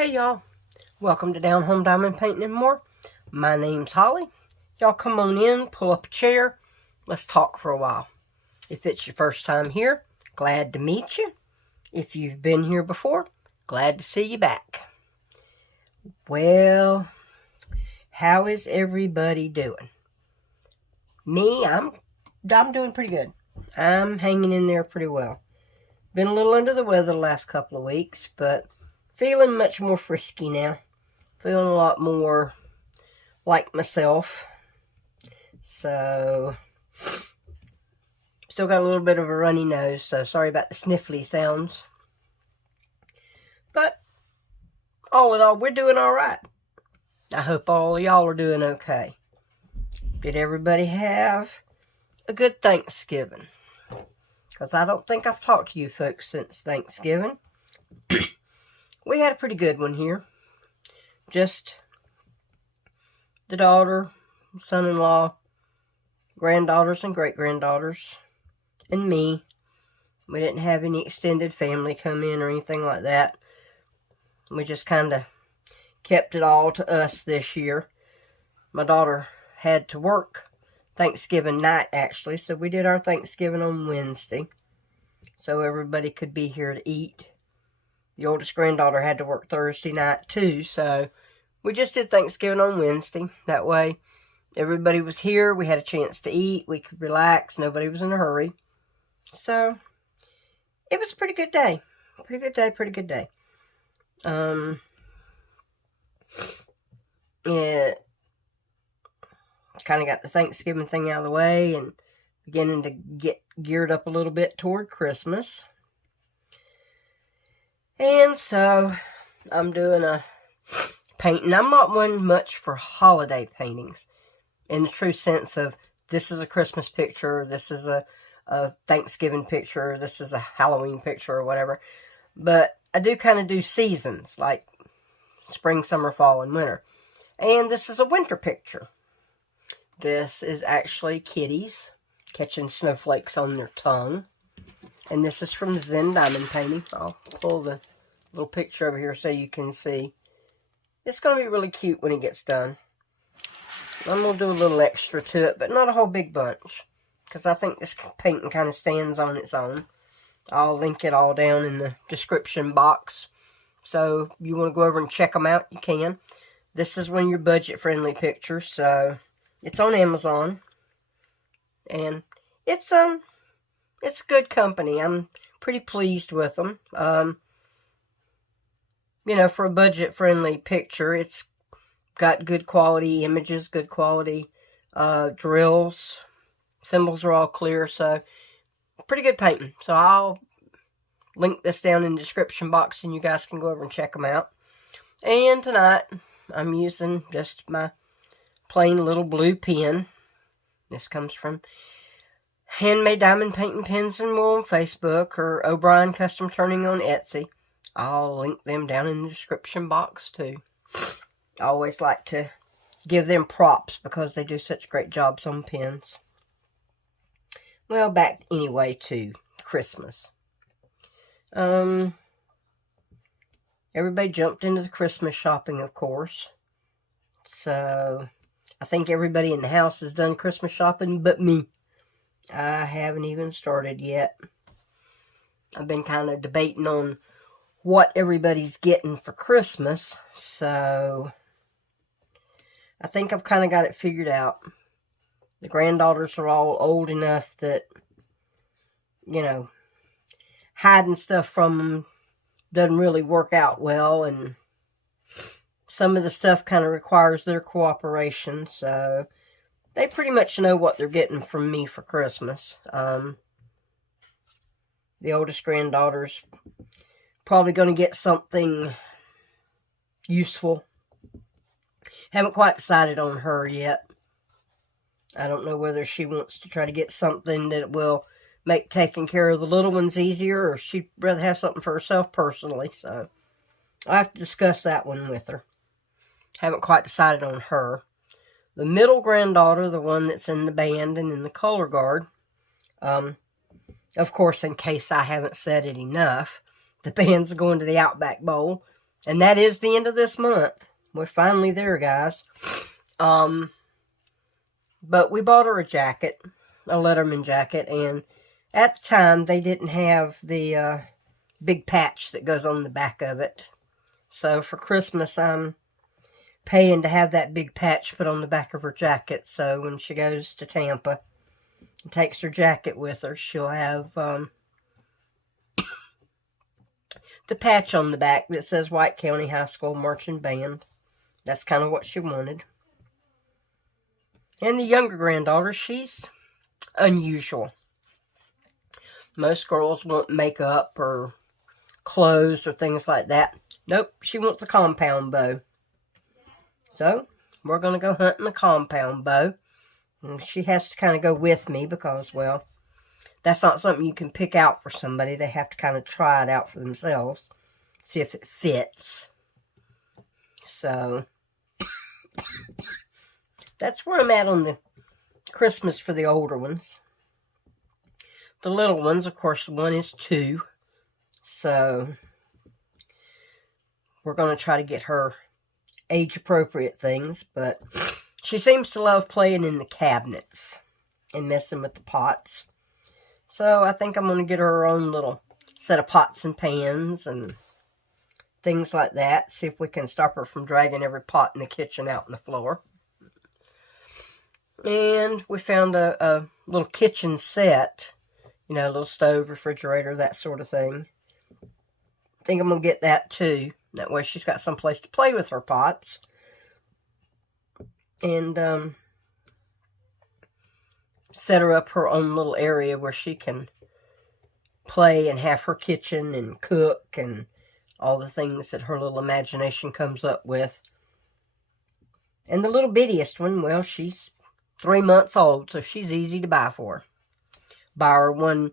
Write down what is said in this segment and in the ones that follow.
Hey y'all, welcome to Down Home Diamond Painting and More. My name's Holly. Y'all come on in, pull up a chair, let's talk for a while. If it's your first time here, glad to meet you. If you've been here before, glad to see you back. Well, how is everybody doing? Me, I'm doing pretty good. I'm hanging in there pretty well. Been a little under the weather the last couple of weeks, but feeling much more frisky now. Feeling a lot more like myself. So, still got a little bit of a runny nose, so sorry about the sniffly sounds. But, all in all, we're doing alright. I hope all of y'all are doing okay. Did everybody have a good Thanksgiving? Because I don't think I've talked to you folks since Thanksgiving. We had a pretty good one here. Just the daughter, son-in-law, granddaughters and great-granddaughters, and me. We didn't have any extended family come in or anything like that. We just kind of kept it all to us this year. My daughter had to work Thanksgiving night, actually, so we did our Thanksgiving on Wednesday, so everybody could be here to eat. The oldest granddaughter had to work Thursday night, too, so we just did Thanksgiving on Wednesday. That way, everybody was here, we had a chance to eat, we could relax, nobody was in a hurry. So, it was a pretty good day. Pretty good day. It kind of got the Thanksgiving thing out of the way and beginning to get geared up a little bit toward Christmas. And so, I'm doing a painting. I'm not one much for holiday paintings, in the true sense of, this is a Christmas picture, this is a Thanksgiving picture, this is a Halloween picture, or whatever. But I do kind of do seasons, like spring, summer, fall, and winter. And this is a winter picture. This is actually kitties catching snowflakes on their tongue. And this is from Zen Diamond Painting. I'll pull the little picture over here so you can see. It's going to be really cute when it gets done. I'm going to do a little extra to it, but not a whole big bunch, because I think this painting kind of stands on its own. I'll link it all down in the description box. So, if you want to go over and check them out, you can. This is one of your budget-friendly pictures, so it's on Amazon. And it's good company. I'm pretty pleased with them. You know, for a budget-friendly picture, it's got good quality images, good quality drills. Symbols are all clear, so pretty good painting. So I'll link this down in the description box and you guys can go over and check them out. And tonight, I'm using just my plain little blue pen. This comes from Handmade Diamond Painting Pens and More on Facebook, or O'Brien Custom Turning on Etsy. I'll link them down in the description box too. I always like to give them props because they do such great jobs on pens. Well, back anyway to Christmas. Everybody jumped into the Christmas shopping, of course. So, I think everybody in the house has done Christmas shopping but me. I haven't even started yet. I've been kind of debating on what everybody's getting for Christmas, so I think I've kind of got it figured out. The granddaughters are all old enough that, you know, hiding stuff from them doesn't really work out well, and some of the stuff kind of requires their cooperation, so they pretty much know what they're getting from me for Christmas. The oldest granddaughter's probably going to get something useful. Haven't quite decided on her yet. I don't know whether she wants to try to get something that will make taking care of the little ones easier, or she'd rather have something for herself personally. So, I'll have to discuss that one with her. Haven't quite decided on her. The middle granddaughter, the one that's in the band and in the color guard, of course, in case I haven't said it enough, the band's going to the Outback Bowl. And that is the end of this month. We're finally there, guys. But we bought her a jacket, a Letterman jacket, and at the time they didn't have the big patch that goes on the back of it. So for Christmas, I'm paying to have that big patch put on the back of her jacket. So when she goes to Tampa and takes her jacket with her, she'll have the patch on the back that says White County High School Marching Band. That's kind of what she wanted. And the younger granddaughter, she's unusual. Most girls want makeup or clothes or things like that. Nope, she wants a compound bow. So, we're going to go hunting a compound bow. And she has to kind of go with me because, well, that's not something you can pick out for somebody. They have to kind of try it out for themselves. See if it fits. So, that's where I'm at on the Christmas for the older ones. The little ones, of course, one is 2. So, we're going to try to get her age-appropriate things. But she seems to love playing in the cabinets and messing with the pots. So, I think I'm going to get her own little set of pots and pans and things like that. See if we can stop her from dragging every pot in the kitchen out on the floor. And we found a little kitchen set. You know, a little stove, refrigerator, that sort of thing. I think I'm going to get that too. That way she's got some place to play with her pots. And set her up her own little area where she can play and have her kitchen and cook and all the things that her little imagination comes up with. And the little bittiest one, well, she's 3 months old, so she's easy to buy for. Buy her one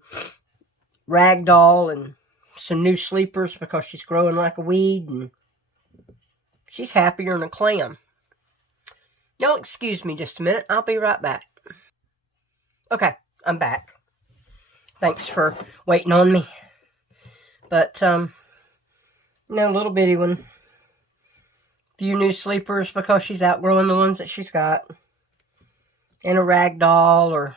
rag doll and some new sleepers because she's growing like a weed, and she's happier than a clam. Y'all excuse me just a minute. I'll be right back. Okay, I'm back. Thanks for waiting on me. But, little bitty one. Few new sleepers because she's outgrowing the ones that she's got. And a rag doll or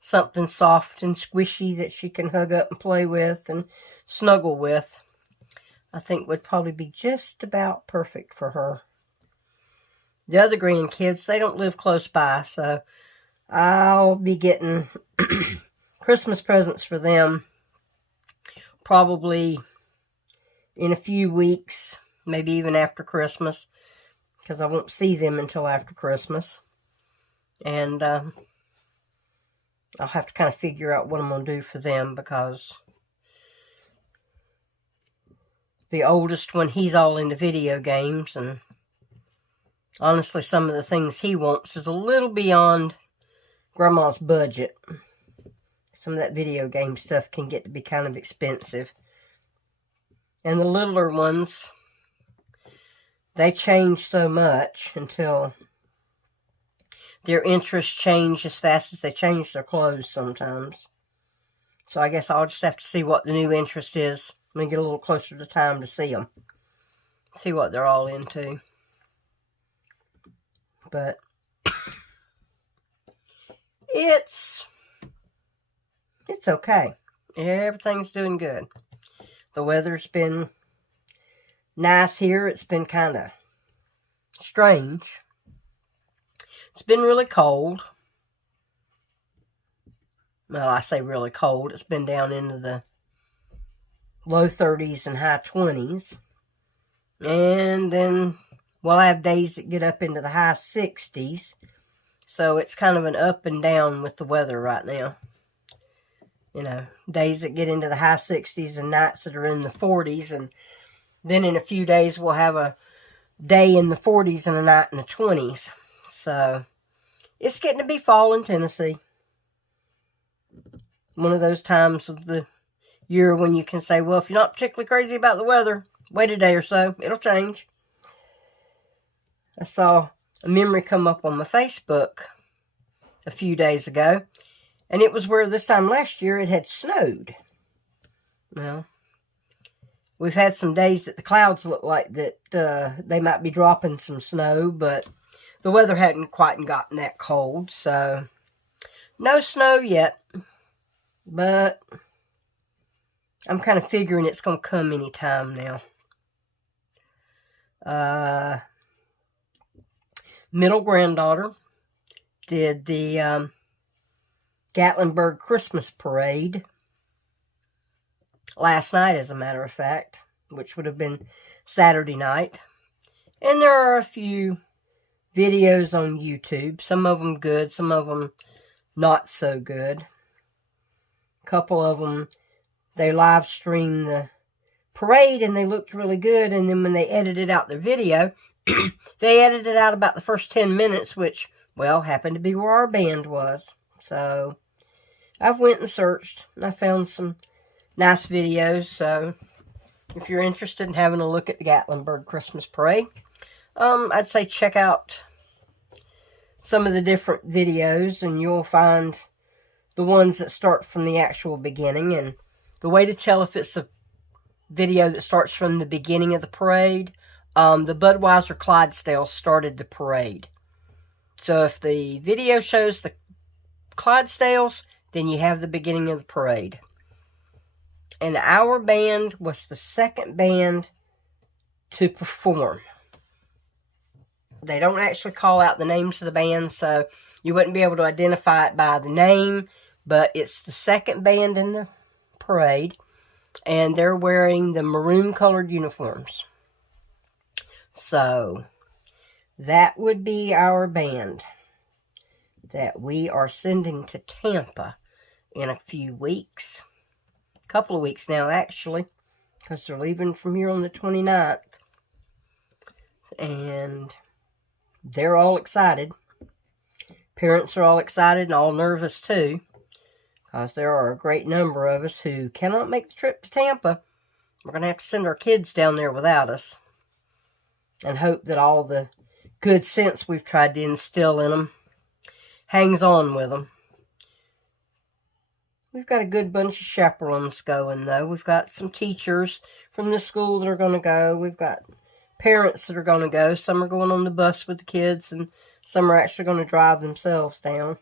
something soft and squishy that she can hug up and play with and snuggle with. I think would probably be just about perfect for her. The other grandkids, they don't live close by, so I'll be getting Christmas presents for them probably in a few weeks, maybe even after Christmas, because I won't see them until after Christmas. And I'll have to kind of figure out what I'm going to do for them, because the oldest one, he's all into video games, and honestly, some of the things he wants is a little beyond Grandma's budget. Some of that video game stuff can get to be kind of expensive. And the littler ones, they change so much until their interests change as fast as they change their clothes sometimes. So I guess I'll just have to see what the new interest is when I get a little closer to time to see them. See what they're all into. But it's okay. Everything's doing good. The weather's been nice here. It's been kind of strange. It's been really cold. Well, I say really cold. It's been down into the low 30s and high 20s. And then we'll have days that get up into the high 60s. So it's kind of an up and down with the weather right now. You know, days that get into the high 60s and nights that are in the 40s. And then in a few days we'll have a day in the 40s and a night in the 20s. So it's getting to be fall in Tennessee. One of those times of the year when you can say, well, if you're not particularly crazy about the weather, wait a day or so. It'll change. I saw a memory come up on my Facebook a few days ago. And it was where this time last year it had snowed. Well, We've had some days that the clouds look like that they might be dropping some snow, but the weather hadn't quite gotten that cold, so no snow yet. But I'm kind of figuring it's going to come anytime now. Middle granddaughter did the Gatlinburg Christmas Parade last night, as a matter of fact, which would have been Saturday night. And there are a few videos on YouTube, some of them good, some of them not so good. A couple of them, they live streamed the parade and they looked really good, and then when they edited out the video, they edited out about the first 10 minutes, which, well, happened to be where our band was. So I've went and searched, and I found some nice videos. So if you're interested in having a look at the Gatlinburg Christmas Parade, I'd say check out some of the different videos, and you'll find the ones that start from the actual beginning. And the way to tell if it's the video that starts from the beginning of the parade, the Budweiser Clydesdale started the parade. So if the video shows the Clydesdales, then you have the beginning of the parade. And our band was the second band to perform. They don't actually call out the names of the band, so you wouldn't be able to identify it by the name, but it's the second band in the parade, and they're wearing the maroon-colored uniforms. So that would be our band that we are sending to Tampa in a few weeks. A couple of weeks now, actually, because they're leaving from here on the 29th. And they're all excited. Parents are all excited and all nervous too, because there are a great number of us who cannot make the trip to Tampa. We're going to have to send our kids down there without us, and hope that all the good sense we've tried to instill in them hangs on with them. We've got a good bunch of chaperones going, though. We've got some teachers from the school that are going to go. We've got parents that are going to go. Some are going on the bus with the kids, and some are actually going to drive themselves down.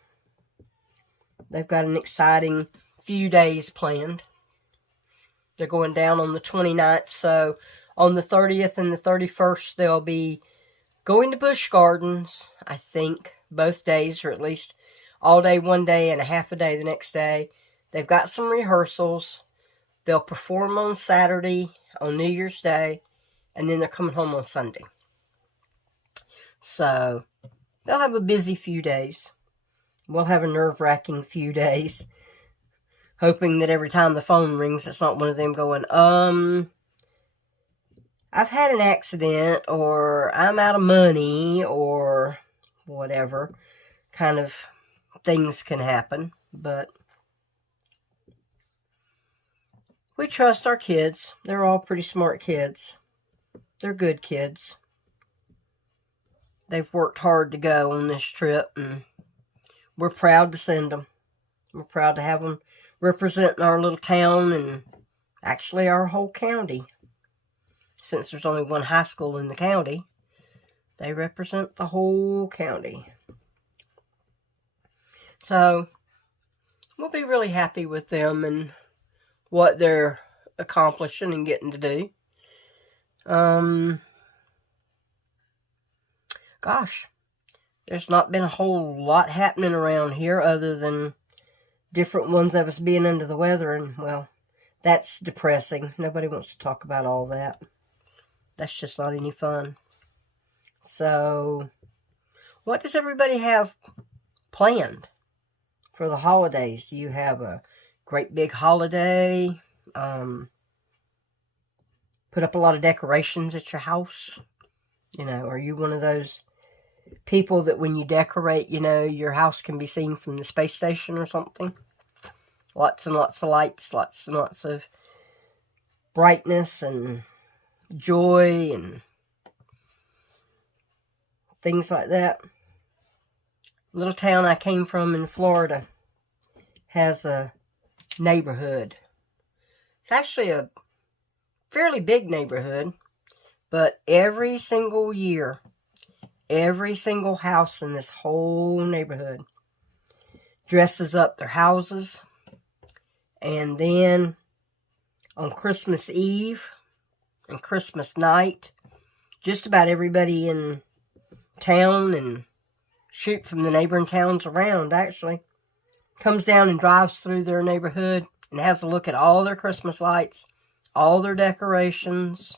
They've got an exciting few days planned. They're going down on the 29th, so on the 30th and the 31st, they'll be going to Busch Gardens, I think, both days, or at least all day one day and a half a day the next day. They've got some rehearsals. They'll perform on Saturday, on New Year's Day, and then they're coming home on Sunday. So they'll have a busy few days. We'll have a nerve-wracking few days, hoping that every time the phone rings, it's not one of them going, I've had an accident, or I'm out of money, or whatever kind of things can happen. But we trust our kids. They're all pretty smart kids. They're good kids. They've worked hard to go on this trip, and we're proud to send them. We're proud to have them representing our little town, and actually our whole county. Since there's only one high school in the county, they represent the whole county. So we'll be really happy with them and what they're accomplishing and getting to do. Gosh, there's not been a whole lot happening around here other than different ones of us being under the weather, and, well, that's depressing. Nobody wants to talk about all that. That's just not any fun. So, what does everybody have planned for the holidays? Do you have a great big holiday? Put up a lot of decorations at your house? You know, are you one of those people that when you decorate, you know, your house can be seen from the space station or something? Lots and lots of lights, lots and lots of brightness and joy and things like that. Little town I came from in Florida has a neighborhood. It's actually a fairly big neighborhood, but every single year, every single house in this whole neighborhood dresses up their houses, and then on Christmas Eve and Christmas night, just about everybody in town, and shoot, from the neighboring towns around, actually, comes down and drives through their neighborhood and has a look at all their Christmas lights, all their decorations.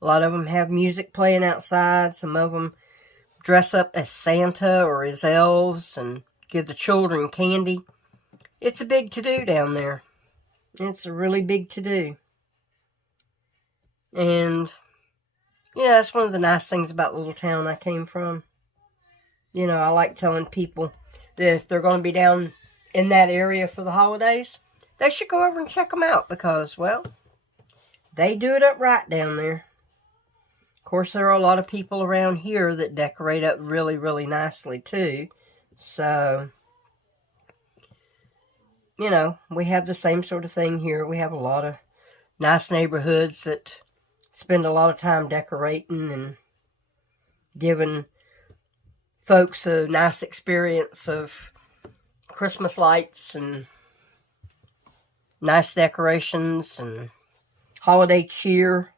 A lot of them have music playing outside. Some of them dress up as Santa or as elves and give the children candy. It's a big to-do down there. It's a really big to-do. And, yeah, that's one of the nice things about the little town I came from. You know, I like telling people that if they're going to be down in that area for the holidays, they should go over and check them out because, well, they do it up right down there. Of course, there are a lot of people around here that decorate up really, really nicely, too. So, you know, we have the same sort of thing here. We have a lot of nice neighborhoods that spend a lot of time decorating and giving folks a nice experience of Christmas lights and nice decorations and holiday cheer.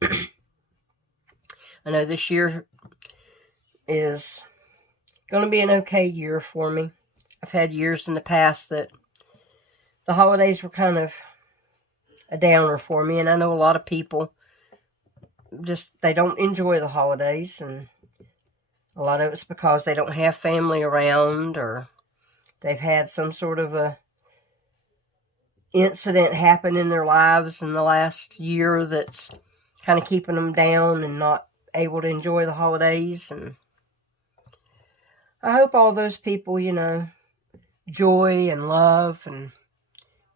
I know this year is going to be an okay year for me. I've had years in the past that the holidays were kind of a downer for me, and I know a lot of people just, they don't enjoy the holidays, and a lot of it's because they don't have family around, or they've had some sort of a incident happen in their lives in the last year that's kind of keeping them down and not able to enjoy the holidays. And I hope all those people, you know, joy and love and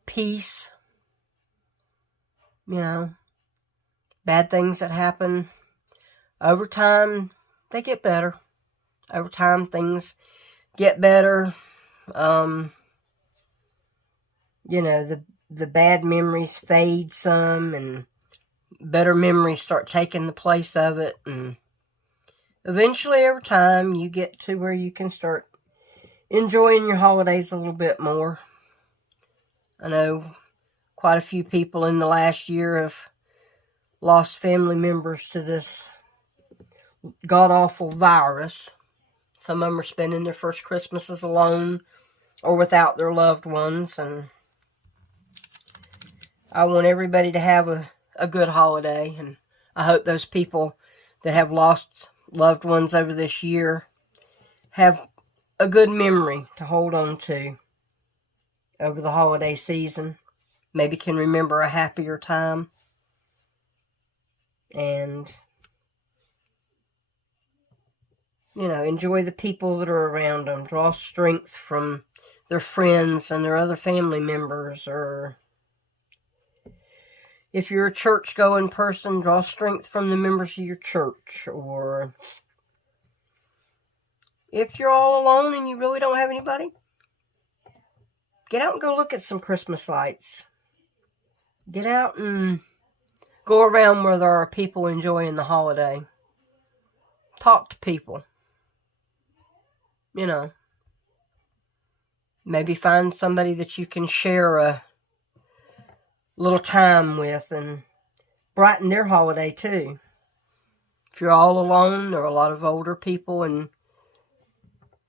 peace, you know, bad things that happen, over time, they get better. Over time, things get better. You know, the bad memories fade some, and better memories start taking the place of it. And eventually, over time, you get to where you can start enjoying your holidays a little bit more. I know quite a few people in the last year have lost family members to this god-awful virus. Some of them are spending their first Christmases alone or without their loved ones. And I want everybody to have a good holiday. And I hope those people that have lost loved ones over this year have a good memory to hold on to over the holiday season. Maybe can remember a happier time. And, you know, enjoy the people that are around them. Draw strength from their friends and their other family members. Or if you're a church-going person, draw strength from the members of your church. Or if you're all alone and you really don't have anybody, get out and go look at some Christmas lights. Get out and go around where there are people enjoying the holiday. Talk to people. You know, maybe find somebody that you can share a little time with and brighten their holiday too. If you're all alone, there are a lot of older people in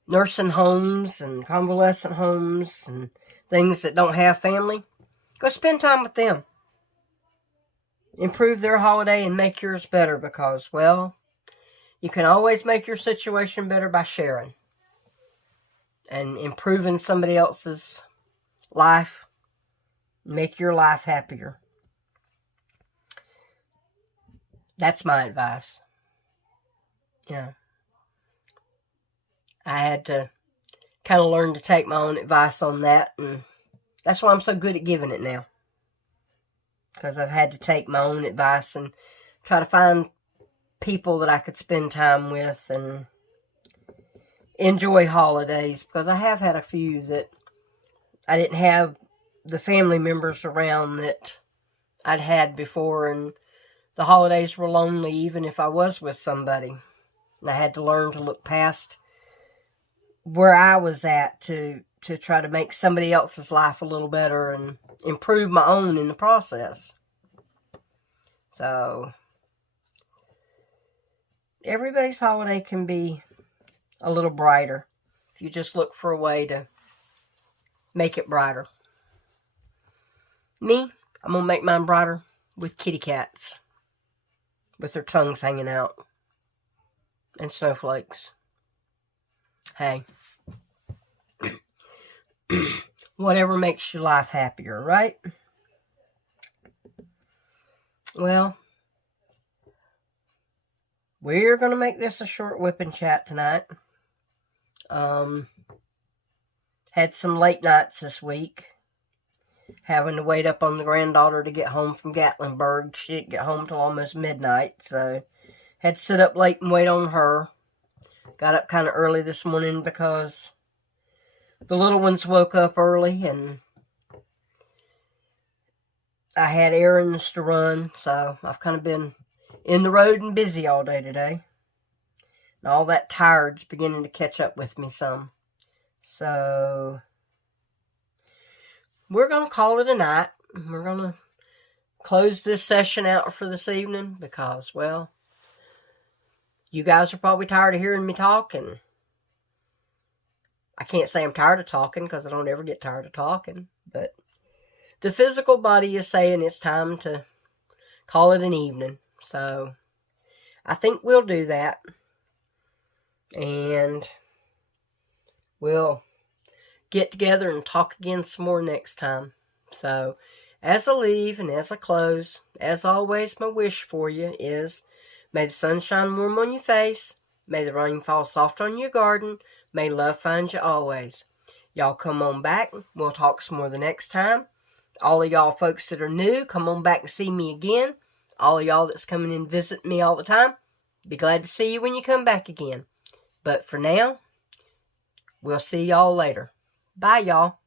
nursing homes and convalescent homes and things that don't have family. Go spend time with them. Improve their holiday and make yours better because, well, you can always make your situation better by sharing and improving somebody else's life. Make your life happier. That's my advice. Yeah. I had to kind of learn to take my own advice on that, and that's why I'm so good at giving it now. Because I've had to take my own advice and try to find people that I could spend time with and enjoy holidays. Because I have had a few that I didn't have the family members around that I'd had before, and the holidays were lonely even if I was with somebody. And I had to learn to look past where I was at to try to make somebody else's life a little better and improve my own in the process. So, everybody's holiday can be a little brighter if you just look for a way to make it brighter. Me, I'm going to make mine brighter with kitty cats with their tongues hanging out and snowflakes. Hey, whatever makes your life happier, right? Well, we're going to make this a short WIP and Chat tonight. Had some late nights this week. Having to wait up on the granddaughter to get home from Gatlinburg. She didn't get home till almost midnight, so had to sit up late and wait on her. Got up kind of early this morning because the little ones woke up early and I had errands to run, so I've kind of been in the road and busy all day today. And all that tired's beginning to catch up with me some. So, we're going to call it a night. We're going to close this session out for this evening because, well, you guys are probably tired of hearing me talk, and I can't say I'm tired of talking because I don't ever get tired of talking, but the physical body is saying it's time to call it an evening. So, I think we'll do that. And we'll get together and talk again some more next time. So, as I leave and as I close, as always, my wish for you is, may the sun shine warm on your face, may the rain fall soft on your garden, may love find you always. Y'all come on back. We'll talk some more the next time. All of y'all folks that are new, come on back and see me again. All of y'all that's coming and visit me all the time, be glad to see you when you come back again. But for now, we'll see y'all later. Bye, y'all.